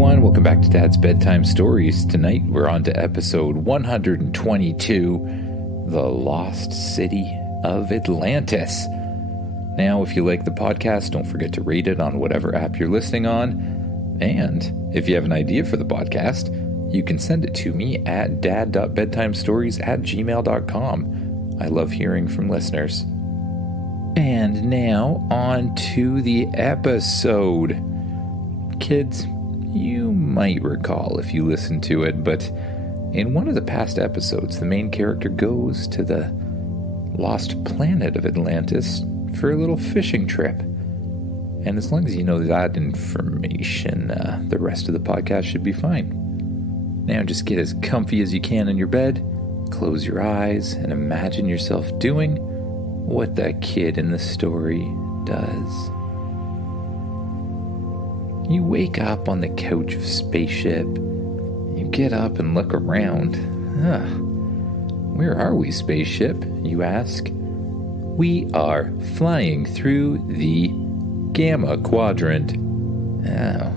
everyone. Welcome back to Dad's Bedtime Stories. Tonight we're on to episode 122, The Lost City of Atlantis. Now, if you like the podcast, don't forget to rate it on whatever app you're listening on. And if you have an idea for the podcast, you can send it to me at dad.bedtimestories@gmail.com. I love hearing from listeners. And now, on to the episode. Kids, you might recall if you listened to it, but in one of the past episodes, the main character goes to the lost planet of Atlantis for a little fishing trip. And as long as you know that information, the rest of the podcast should be fine. Now just get as comfy as you can in your bed, close your eyes, and imagine yourself doing what that kid in the story does. You wake up on the couch of spaceship. You get up and look around. Where are we, spaceship? You ask. We are flying through the Gamma Quadrant. Oh.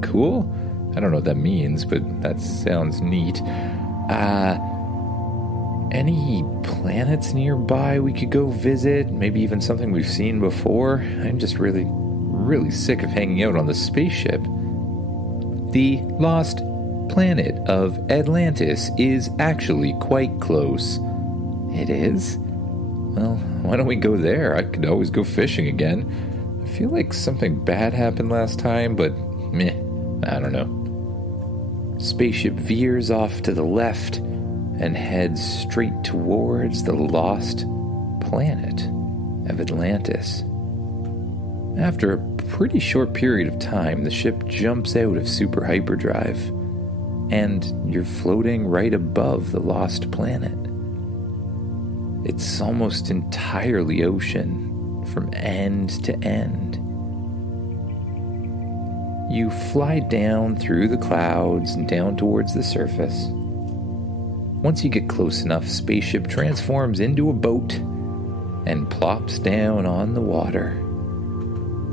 Cool? I don't know what that means, but that sounds neat. Any planets nearby we could go visit? Maybe even something we've seen before? I'm just really sick of hanging out on the spaceship. The lost planet of Atlantis is actually quite close. It is? Well, why don't we go there? I could always go fishing again. I feel like something bad happened last time, but meh, I don't know. Spaceship veers off to the left and heads straight towards the lost planet of Atlantis. After a pretty short period of time, the ship jumps out of super hyperdrive, and you're floating right above the lost planet. It's almost entirely ocean, from end to end. You fly down through the clouds and down towards the surface. Once you get close enough, spaceship transforms into a boat and plops down on the water.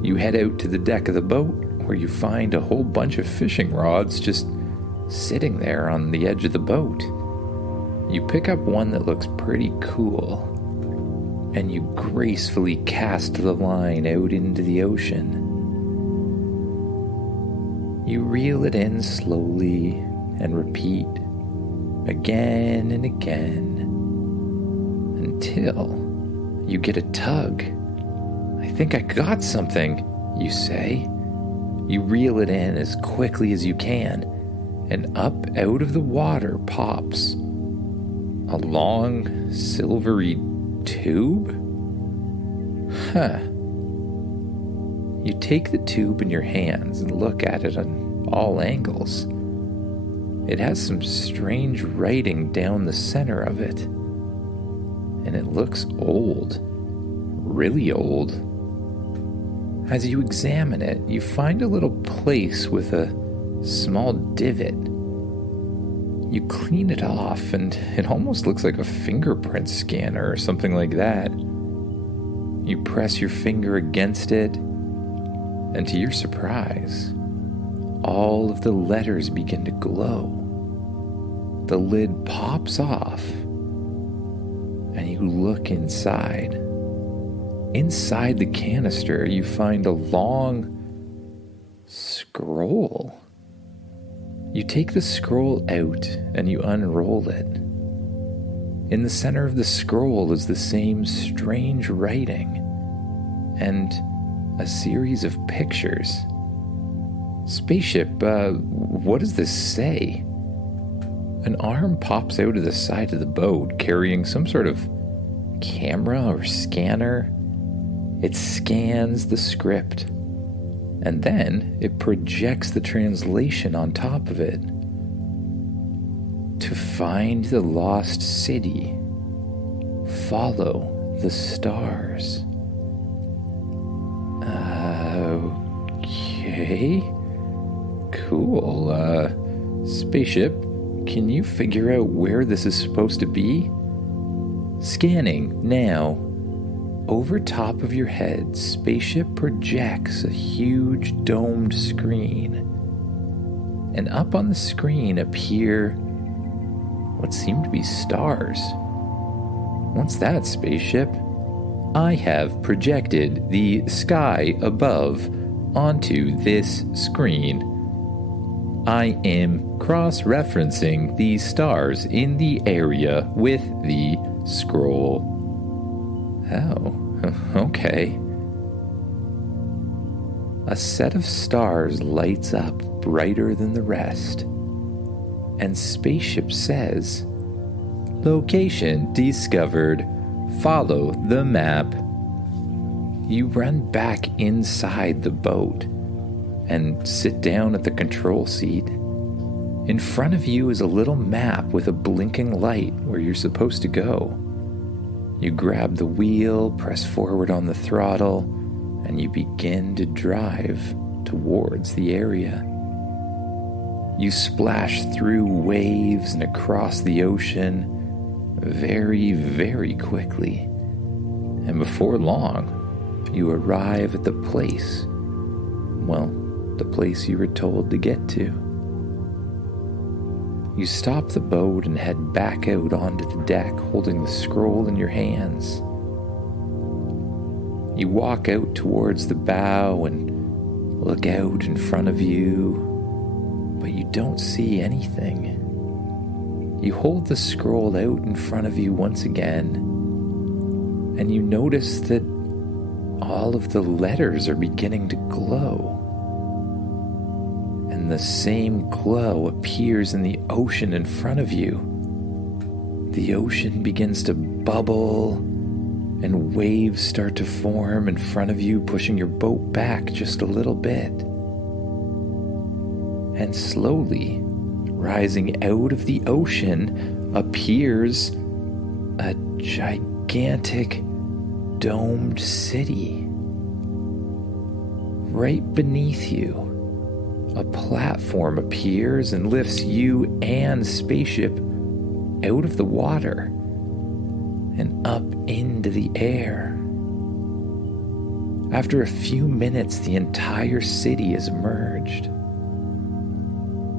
You head out to the deck of the boat, where you find a whole bunch of fishing rods just sitting there on the edge of the boat. You pick up one that looks pretty cool, and you gracefully cast the line out into the ocean. You reel it in slowly and repeat, again and again, until you get a tug. I think I got something, you say. You reel it in as quickly as you can, and up out of the water pops a long, silvery tube? You take the tube in your hands and look at it on all angles. It has some strange writing down the center of it, and it looks old, really old. As you examine it, you find a little place with a small divot. You clean it off, and it almost looks like a fingerprint scanner or something like that. You press your finger against it, and to your surprise, all of the letters begin to glow. The lid pops off, and you look inside. Inside the canister, you find a long scroll. You take the scroll out and you unroll it. In the center of the scroll is the same strange writing and a series of pictures. Spaceship, what does this say? An arm pops out of the side of the boat carrying some sort of camera or scanner. It scans the script, and then it projects the translation on top of it. To find the lost city, follow the stars. Okay. Cool. Spaceship, can you figure out where this is supposed to be? Scanning now. Over top of your head, spaceship projects a huge domed screen and up on the screen appear what seem to be stars. What's that, spaceship? I have projected the sky above onto this screen. I am cross-referencing the stars in the area with the scroll. Oh, okay. A set of stars lights up brighter than the rest, and spaceship says, "Location discovered. Follow the map." You run back inside the boat and sit down at the control seat. In front of you is a little map with a blinking light where you're supposed to go. You grab the wheel, press forward on the throttle, and you begin to drive towards the area. You splash through waves and across the ocean very, very quickly. And before long, you arrive at the place, the place you were told to get to. You stop the boat and head back out onto the deck holding the scroll in your hands. You walk out towards the bow and look out in front of you, but you don't see anything. You hold the scroll out in front of you once again, and you notice that all of the letters are beginning to glow. And the same glow appears in the ocean in front of you. The ocean begins to bubble, and waves start to form in front of you, pushing your boat back just a little bit. And slowly, rising out of the ocean, appears a gigantic domed city. Right beneath you, a platform appears and lifts you and spaceship out of the water and up into the air. After a few minutes, the entire city is merged.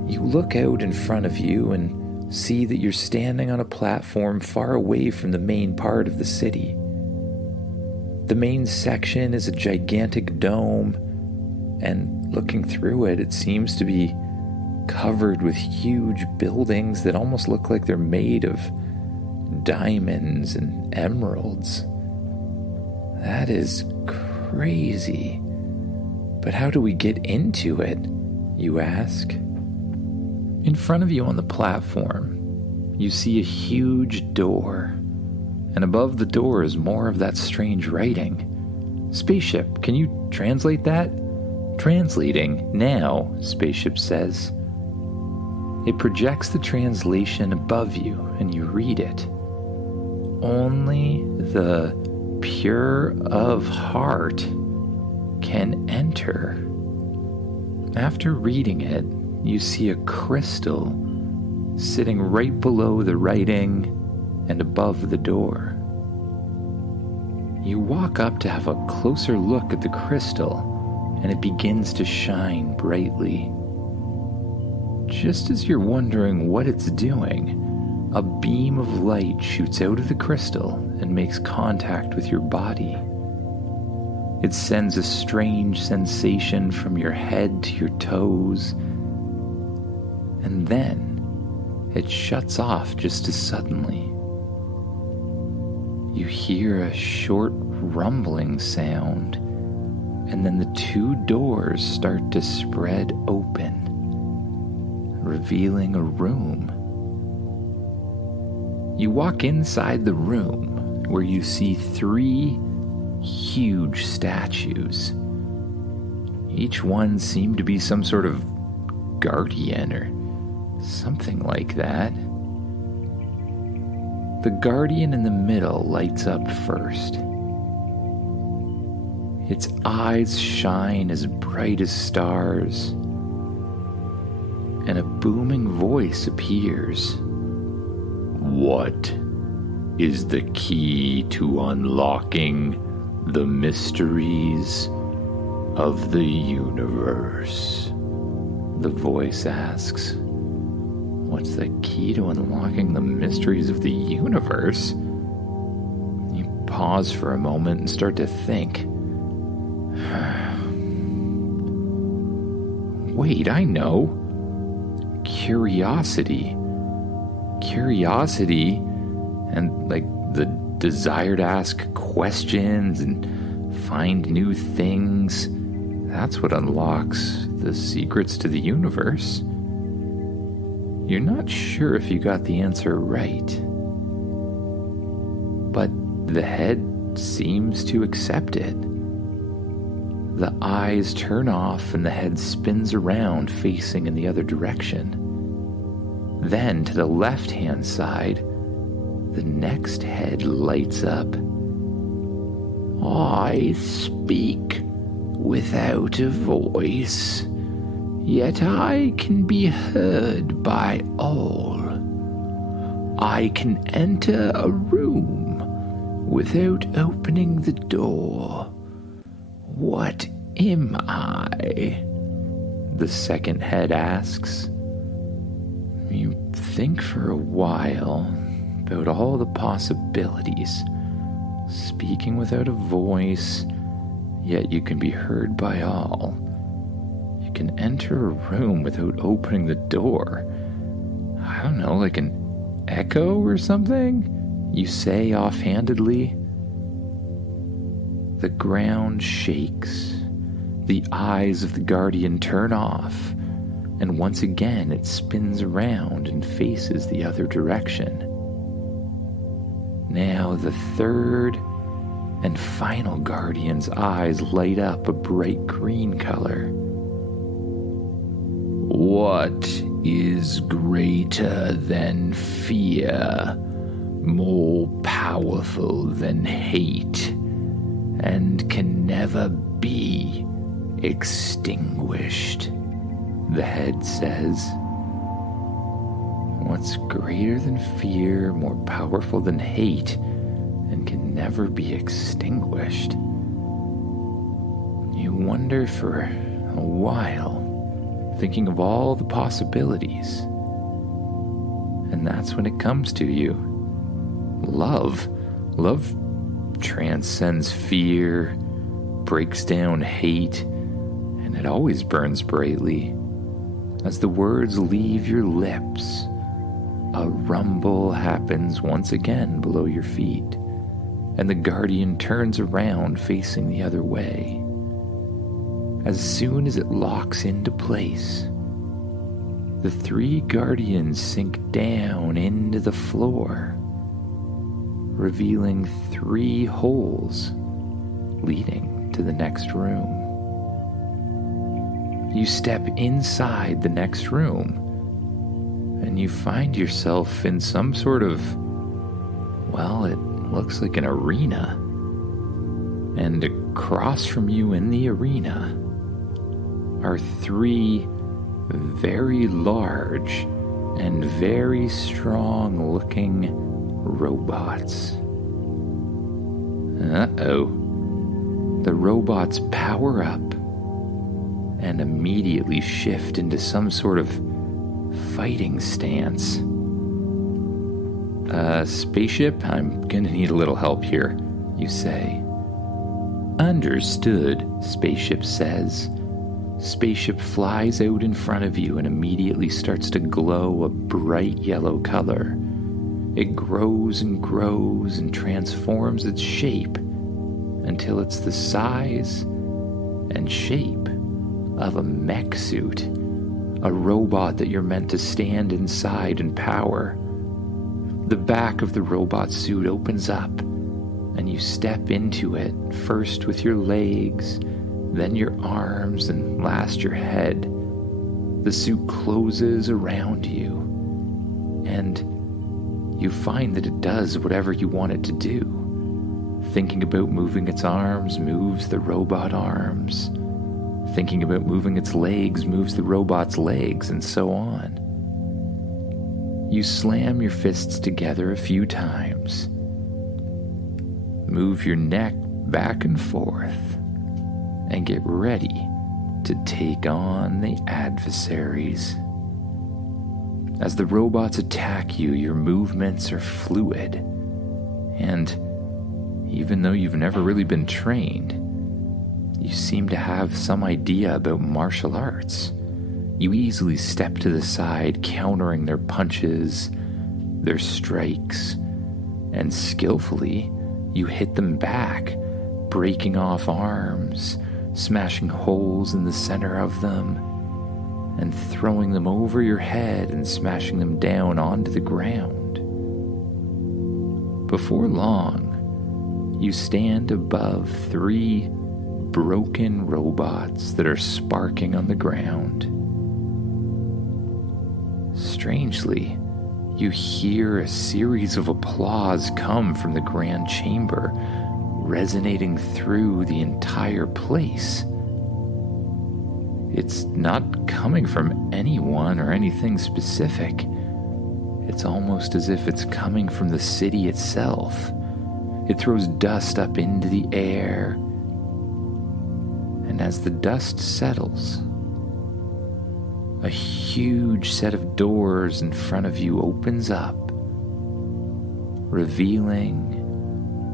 You look out in front of you and see that you're standing on a platform far away from the main part of the city. The main section is a gigantic dome, and looking through it, it seems to be covered with huge buildings that almost look like they're made of diamonds and emeralds. That is crazy. But how do we get into it, you ask? In front of you on the platform, you see a huge door, and above the door is more of that strange writing. Spaceship, can you translate that? Translating now, Spaceship says. It projects the translation above you, and you read it. Only the pure of heart can enter. After reading it, you see a crystal sitting right below the writing and above the door. You walk up to have a closer look at the crystal, and it begins to shine brightly. Just as you're wondering what it's doing, a beam of light shoots out of the crystal and makes contact with your body. It sends a strange sensation from your head to your toes, and then it shuts off just as suddenly. You hear a short rumbling sound, and then the two doors start to spread open, revealing a room. You walk inside the room, where you see 3 huge statues. Each one seemed to be some sort of guardian or something like that. The guardian in the middle lights up first. Its eyes shine as bright as stars, and a booming voice appears. What is the key to unlocking the mysteries of the universe? The voice asks, "What's the key to unlocking the mysteries of the universe?" You pause for a moment and start to think. Wait, I know. Curiosity. Curiosity and the desire to ask questions and find new things. That's what unlocks the secrets to the universe. You're not sure if you got the answer right, but the head seems to accept it. The eyes turn off and the head spins around, facing in the other direction. Then, to the left-hand side, the next head lights up. "I speak without a voice, yet I can be heard by all. I can enter a room without opening the door. What am I?" the second head asks. You think for a while about all the possibilities. Speaking without a voice, yet you can be heard by all. You can enter a room without opening the door. I don't know, like an echo or something? You say offhandedly. The ground shakes. The eyes of the guardian turn off, and once again it spins around and faces the other direction. Now the third and final guardian's eyes light up a bright green color. "What is greater than fear, more powerful than hate, and can never be extinguished?" the head says. What's greater than fear, more powerful than hate, and can never be extinguished? You wonder for a while, thinking of all the possibilities. And that's when it comes to you. Love. Love transcends fear, breaks down hate, and it always burns brightly. As the words leave your lips, a rumble happens once again below your feet, and the guardian turns around facing the other way. As soon as it locks into place, the three guardians sink down into the floor, revealing 3 holes leading to the next room. You step inside the next room, and you find yourself in some sort of, well, it looks like an arena. And across from you in the arena are 3 very large and very strong-looking robots. Uh-oh. The robots power up and immediately shift into some sort of fighting stance. Spaceship, I'm gonna need a little help here, you say. Understood, Spaceship says. Spaceship flies out in front of you and immediately starts to glow a bright yellow color. It grows and transforms its shape until it's the size and shape of a mech suit, a robot that you're meant to stand inside and power. The back of the robot suit opens up, and you step into it, first with your legs, then your arms, and last your head. The suit closes around you, and you find that it does whatever you want it to do. Thinking about moving its arms moves the robot arms. Thinking about moving its legs moves the robot's legs, and so on. You slam your fists together a few times. Move your neck back and forth, and get ready to take on the adversaries. As the robots attack you, your movements are fluid, and even though you've never really been trained, you seem to have some idea about martial arts. You easily step to the side, countering their punches, their strikes, and skillfully you hit them back, breaking off arms, smashing holes in the center of them, and throwing them over your head and smashing them down onto the ground. Before long, you stand above 3 broken robots that are sparking on the ground. Strangely, you hear a series of applause come from the grand chamber, resonating through the entire place. It's not coming from anyone or anything specific. It's almost as if it's coming from the city itself. It throws dust up into the air, and as the dust settles, a huge set of doors in front of you opens up, revealing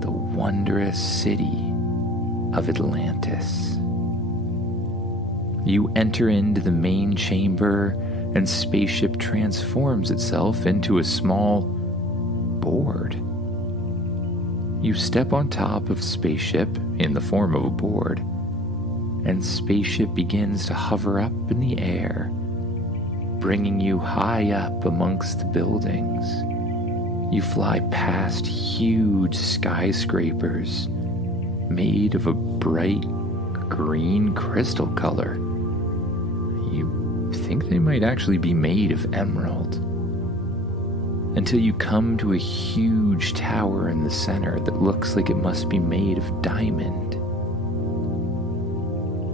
the wondrous city of Atlantis. You enter into the main chamber, and spaceship transforms itself into a small board. You step on top of spaceship in the form of a board, and spaceship begins to hover up in the air, bringing you high up amongst the buildings. You fly past huge skyscrapers made of a bright green crystal color. You think they might actually be made of emerald, until you come to a huge tower in the center that looks like it must be made of diamond.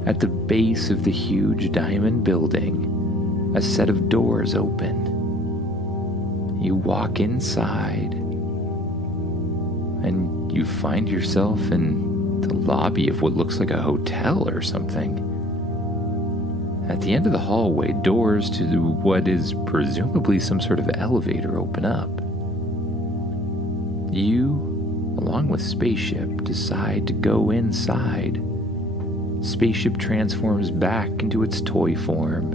At the base of the huge diamond building, a set of doors open. You walk inside, and you find yourself in the lobby of what looks like a hotel or something. At the end of the hallway, doors to what is presumably some sort of elevator open up. You, along with Spaceship, decide to go inside. Spaceship transforms back into its toy form,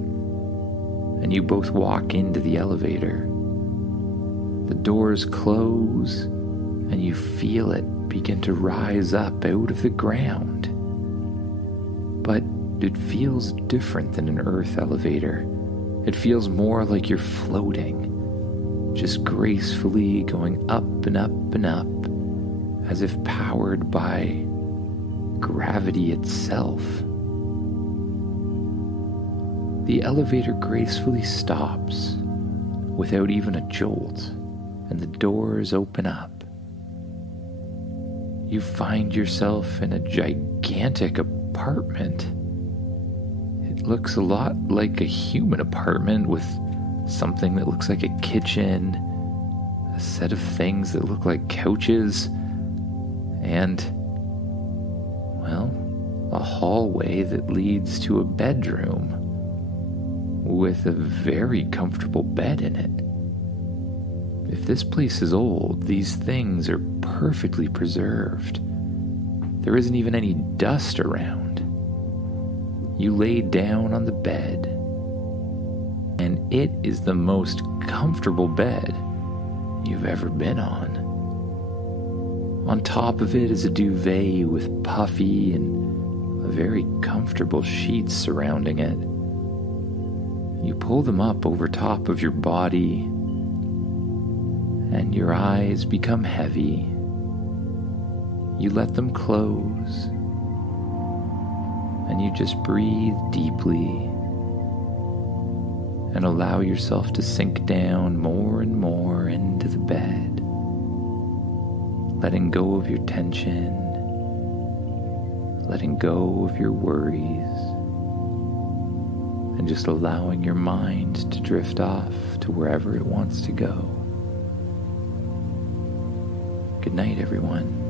and you both walk into the elevator. The doors close, and you feel it begin to rise up out of the ground. But it feels different than an Earth elevator. It feels more like you're floating, just gracefully going up and up and up, as if powered by gravity itself. The elevator gracefully stops without even a jolt, and the doors open up. You find yourself in a gigantic apartment. It looks a lot like a human apartment, with something that looks like a kitchen, a set of things that look like couches, and, well, a hallway that leads to a bedroom with a very comfortable bed in it. If this place is old, these things are perfectly preserved. There isn't even any dust around. You lay down on the bed, and it is the most comfortable bed you've ever been on. On top of it is a duvet with puffy and very comfortable sheets surrounding it. You pull them up over top of your body, and your eyes become heavy. You let them close, and you just breathe deeply and allow yourself to sink down more and more into the bed, letting go of your tension, letting go of your worries, and just allowing your mind to drift off to wherever it wants to go. Good night, everyone.